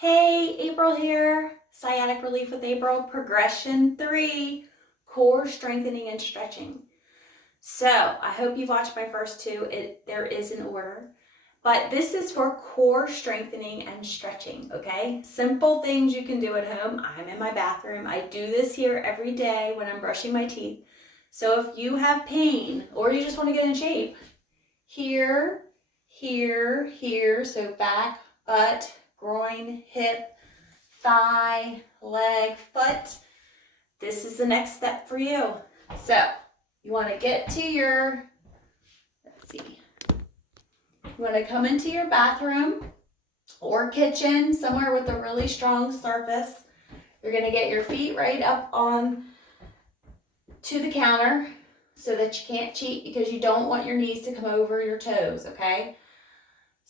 Hey, April here. Sciatic Relief with April, progression 3, core strengthening and stretching. So I hope you've watched my first two. There is an order, but this is for core strengthening and stretching, okay? Simple things you can do at home. I'm in my bathroom. I do this here every day when I'm brushing my teeth. So if you have pain or you just want to get in shape, here, so back, butt, groin, hip, thigh, leg, foot. This is the next step for you. So you want to get to your, you want to come into your bathroom or kitchen, somewhere with a really strong surface. You're going to get your feet right up on to the counter so that you can't cheat, because you don't want your knees to come over your toes, okay?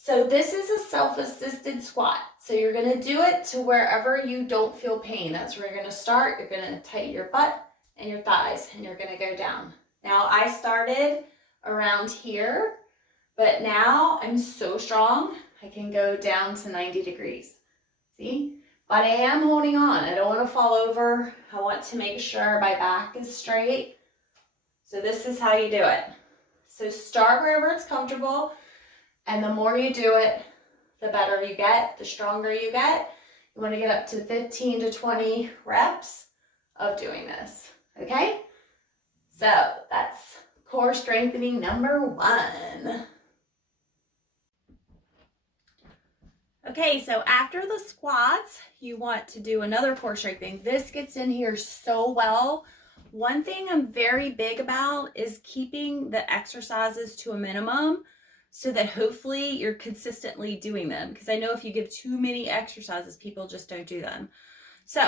So this is a self-assisted squat. So you're going to do it to wherever you don't feel pain. That's where you're going to start. You're going to tighten your butt and your thighs, and you're going to go down. Now I started around here, but now I'm so strong, I can go down to 90 degrees. See? But I am holding on. I don't want to fall over. I want to make sure my back is straight. So this is how you do it. So start wherever it's comfortable. And the more you do it, the better you get, the stronger you get. You want to get up to 15 to 20 reps of doing this, okay? So that's core strengthening number 1. Okay, so after the squats, you want to do another core strengthening. This gets in here so well. One thing I'm very big about is keeping the exercises to a minimum, so that hopefully you're consistently doing them. Because I know if you give too many exercises, people just don't do them. So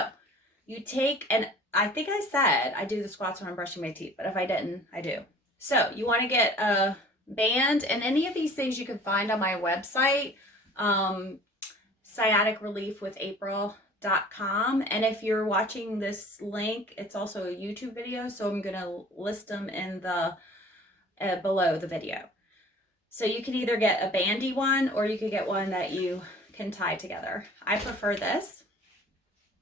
you take, and I think I said I do the squats when I'm brushing my teeth, but if I didn't, I do. So you want to get a band, and any of these things you can find on my website, sciaticreliefwithapril.com. And if you're watching this link, it's also a YouTube video, so I'm going to list them in the below the video. So you can either get a bandy one, or you could get one that you can tie together. I prefer this.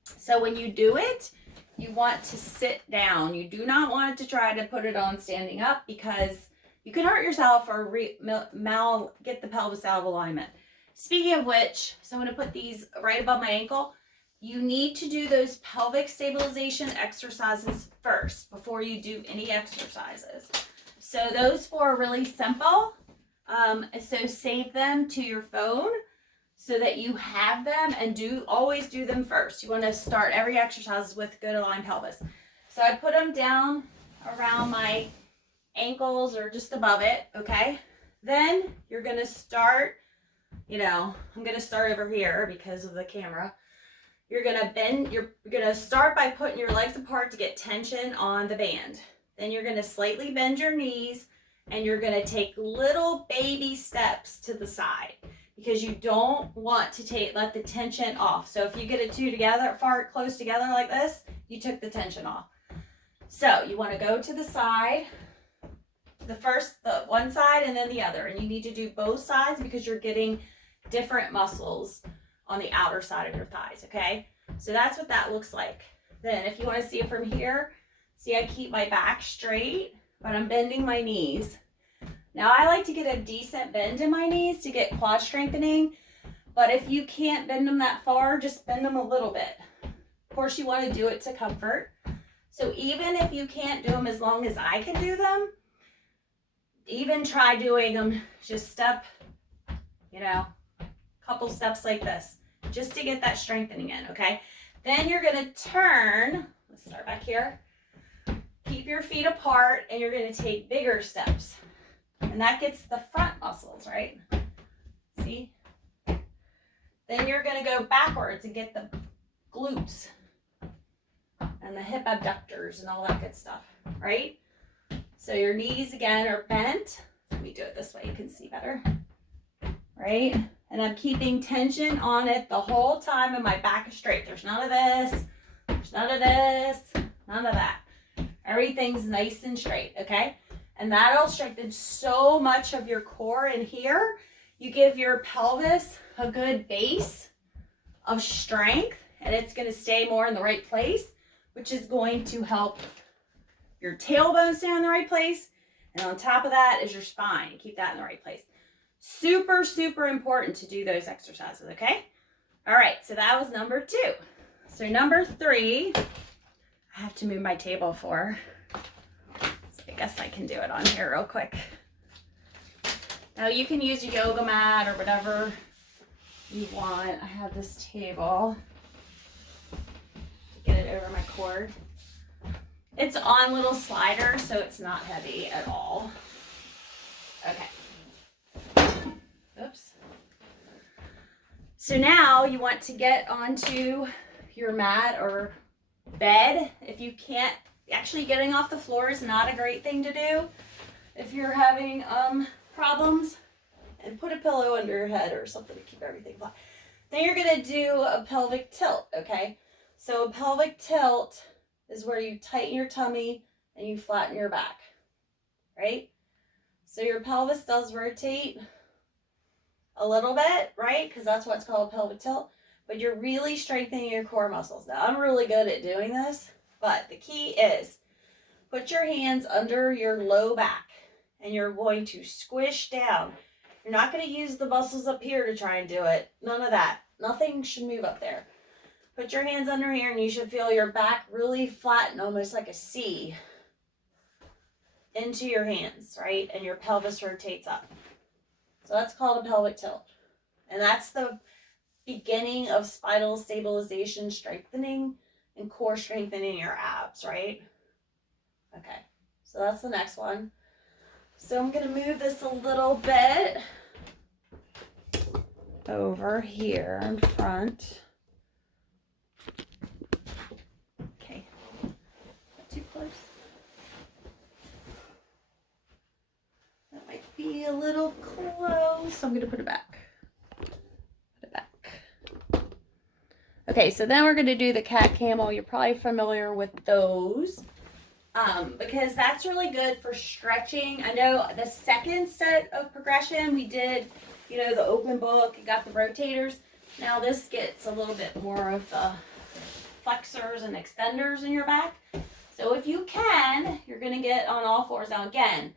So when you do it, you want to sit down. You do not want to try to put it on standing up, because you can hurt yourself or get the pelvis out of alignment. Speaking of which, so I'm going to put these right above my ankle. You need to do those pelvic stabilization exercises first before you do any exercises. So those 4 are really simple. So save them to your phone so that you have them, and always do them first. You want to start every exercise with good aligned pelvis. So I put them down around my ankles or just above it, okay? Then you're going to start, I'm going to start over here because of the camera. You're going to bend, you're going to start by putting your legs apart to get tension on the band. Then you're going to slightly bend your knees, and you're going to take little baby steps to the side, because you don't want to let the tension off. So if you get it close together like this, you took the tension off. So you want to go to the side, the one side and then the other. And you need to do both sides, because you're getting different muscles on the outer side of your thighs, okay? So that's what that looks like. Then if you want to see it from here, see, I keep my back straight, but I'm bending my knees. Now I like to get a decent bend in my knees to get quad strengthening, but if you can't bend them that far, just bend them a little bit. Of course, you want to do it to comfort. So even if you can't do them as long as I can do them, even try doing them just couple steps like this, just to get that strengthening in, okay? Then you're going to turn, let's start back here. Keep your feet apart, and you're going to take bigger steps. And that gets the front muscles, right? See? Then you're going to go backwards and get the glutes and the hip abductors and all that good stuff, right? So your knees, again, are bent. Let me do it this way, you can see better, right? And I'm keeping tension on it the whole time, and my back is straight. There's none of this, there's none of this, none of that. Everything's nice and straight, okay? And that'll strengthen so much of your core in here. You give your pelvis a good base of strength, and it's going to stay more in the right place, which is going to help your tailbone stay in the right place. And on top of that is your spine. Keep that in the right place. Super, super important to do those exercises, okay? All right, so that was number 2. So number 3, I have to move my table for, so I guess I can do it on here real quick. Now you can use a yoga mat or whatever you want. I have this table to get it over my cord. It's on little sliders, so it's not heavy at all. Okay. Oops. So now you want to get onto your mat or bed. If you can't, actually getting off the floor is not a great thing to do if you're having problems. And put a pillow under your head or something to keep everything flat. Then you're going to do a pelvic tilt, okay? So a pelvic tilt is where you tighten your tummy and you flatten your back, right? So your pelvis does rotate a little bit, right? Because that's what's called a pelvic tilt. But you're really strengthening your core muscles. Now, I'm really good at doing this, but the key is put your hands under your low back and you're going to squish down. You're not going to use the muscles up here to try and do it. None of that. Nothing should move up there. Put your hands under here and you should feel your back really flatten, almost like a C, into your hands, right? And your pelvis rotates up. So that's called a pelvic tilt. And that's the beginning of spinal stabilization, strengthening, and core strengthening your abs, right? Okay, so that's the next one. So I'm going to move this a little bit over here in front. Okay, not too close. That might be a little close. So I'm going to put it back. Put it back. Okay, so then we're going to do the cat camel. You're probably familiar with those. Because that's really good for stretching. I know the second set of progression we did, you know, the open book, you got the rotators. Now this gets a little bit more of the flexors and extenders in your back. So if you can, you're going to get on all fours. Now again,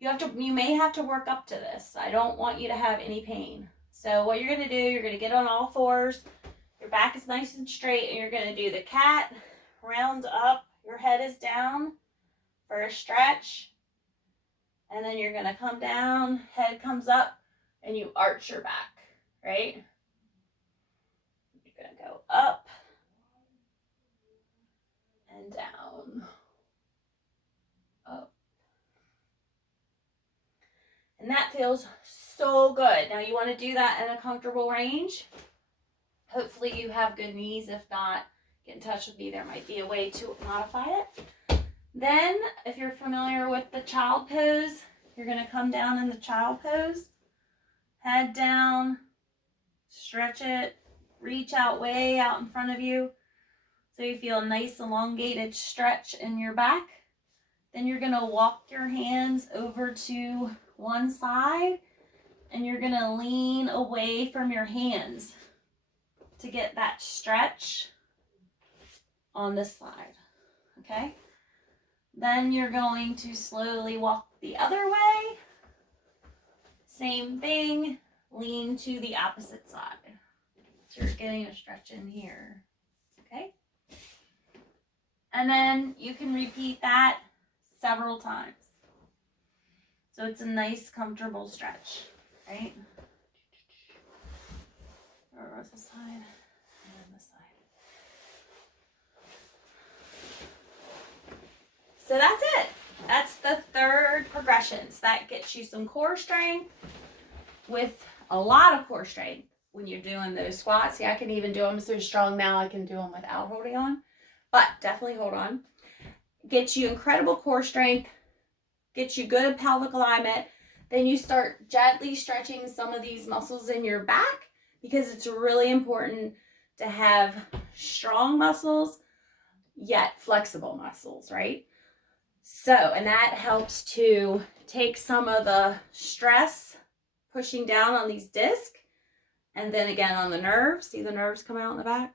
you may have to work up to this. I don't want you to have any pain. So what you're going to do, you're going to get on all fours. Your back is nice and straight, and you're going to do the cat, round up. Your head is down for a stretch, and then you're going to come down, head comes up, and you arch your back, right? You're going to go up and down, up. And that feels so good. Now you want to do that in a comfortable range. Hopefully you have good knees. If not, get in touch with me. There might be a way to modify it. Then, if you're familiar with the child pose, you're going to come down in the child pose. Head down, stretch it, reach out way out in front of you so you feel a nice elongated stretch in your back. Then you're going to walk your hands over to one side and you're going to lean away from your hands to get that stretch on this side, okay? Then you're going to slowly walk the other way. Same thing, lean to the opposite side. So you're getting a stretch in here, okay? And then you can repeat that several times. So it's a nice, comfortable stretch, right? Or this side, and this side. So that's it. That's the third progression. So that gets you some core strength with a lot of core strength when you're doing those squats. See, I can even do them so strong now I can do them without holding on. But definitely hold on. Gets you incredible core strength. Gets you good pelvic alignment. Then you start gently stretching some of these muscles in your back because it's really important to have strong muscles yet flexible muscles, right? So, and that helps to take some of the stress pushing down on these discs And then again on the nerves, see the nerves come out in the back?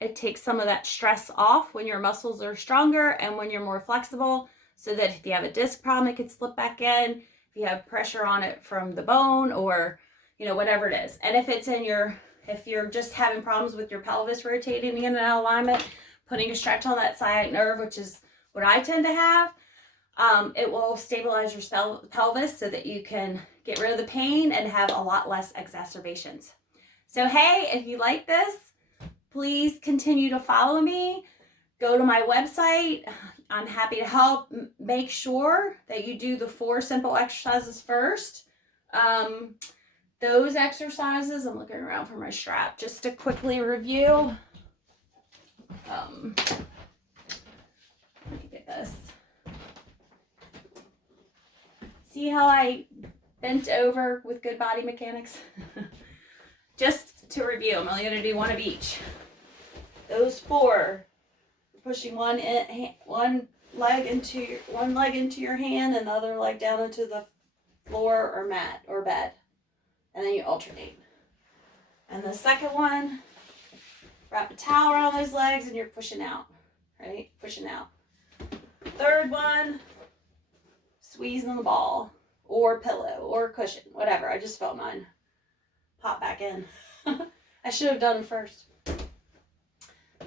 It takes some of that stress off when your muscles are stronger and when you're more flexible, so that if you have a disc problem, it could slip back in. If you have pressure on it from the bone, or, you know, whatever it is. And if it's in your, if you're just having problems with your pelvis rotating in and out of alignment, putting a stretch on that sciatic nerve, which is what I tend to have, it will stabilize your pelvis so that you can get rid of the pain and have a lot less exacerbations. So, hey, if you like this, please continue to follow me. Go to my website. I'm happy to help. Make sure that you do the 4 simple exercises first. Those exercises, I'm looking around for my strap just to quickly review. Let me get this. See how I bent over with good body mechanics? Just to review, I'm only going to do 1 of each. Those 4, pushing one leg into your hand and the other leg down into the floor or mat or bed, and then you alternate. And the second one, wrap a towel around those legs and you're pushing out, right? Pushing out. Third one, squeezing on the ball or pillow or cushion, whatever. I just felt mine pop back in. I should have done them first.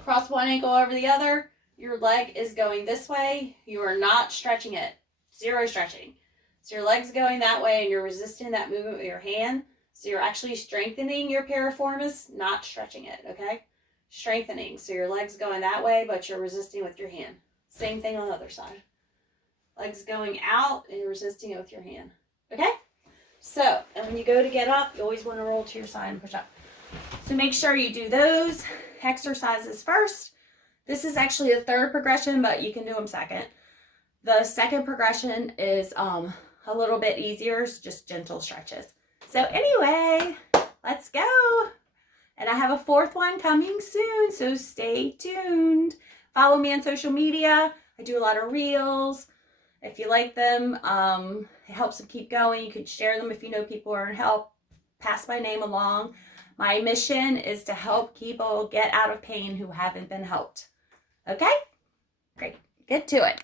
Cross one ankle over the other. Your leg is going this way. You are not stretching it. 0 stretching. So your leg's going that way and you're resisting that movement with your hand. So you're actually strengthening your piriformis, not stretching it, okay? Strengthening. So your leg's going that way, but you're resisting with your hand. Same thing on the other side. Legs going out and you're resisting it with your hand. Okay? So, and when you go to get up, you always want to roll to your side and push up. So make sure you do those exercises first. This is actually the 3rd progression, but you can do them second. The second progression is a little bit easier, just gentle stretches. So anyway, let's go. And I have a 4th one coming soon, so stay tuned. Follow me on social media. I do a lot of reels. If you like them, it helps them keep going. You could share them if you know people are in help. Pass my name along. My mission is to help people get out of pain who haven't been helped. Okay? Great. Get to it.